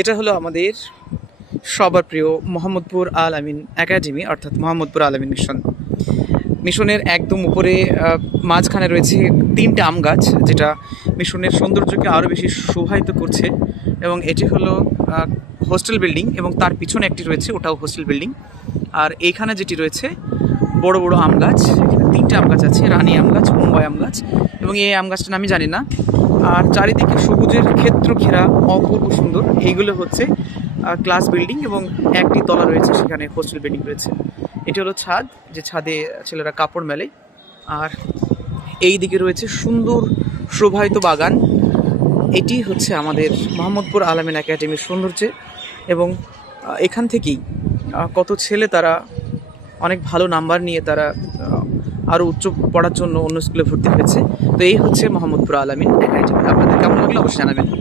এটা হলো আমাদের সবার প্রিয় মোহাম্মদপুর আল আমিন একাডেমি, অর্থাৎ মোহাম্মদপুর আল আমিন মিশন। মিশনের একদম উপরে মাঝখানে রয়েছে 3টে আম গাছ, যেটা মিশনের সৌন্দর্যকে আরও বেশি শোভায়িত করছে। এবং এটি হলো হোস্টেল বিল্ডিং, এবং তার পিছনে একটি রয়েছে, ওটাও হোস্টেল বিল্ডিং। আর এইখানে যেটি রয়েছে বড় বড় আম গাছ, এখানে 3টে আম গাছ আছে, রানী আম গাছ, মুম্বাই আম গাছ, এবং এই আম গাছটার আমি জানি না। আর চারিদিকে সবুজের ক্ষেত্র ঘেরা, অপূর্ব সুন্দর। এইগুলো হচ্ছে ক্লাস বিল্ডিং, এবং একটি তলা রয়েছে, সেখানে হোস্টেল বিল্ডিং রয়েছে। এটি হলো ছাদ, যে ছাদে ছেলেরা কাপড় মেলে। আর এই দিকে রয়েছে সুন্দর শোভায়িত বাগান। এটি হচ্ছে আমাদের মোহাম্মদপুর আল আমিন একাডেমির সৌন্দর্য। এবং এখান থেকেই কত ছেলে তারা অনেক ভালো নাম্বার নিয়ে তারা আরও উচ্চ পড়ার জন্য অন্য স্কুলে ভর্তি হয়েছে। তো এই হচ্ছে মোহাম্মদপুর আল আমিন একাডেমি। আপনাদের কেমন লাগলো অবশ্যই জানাবেন।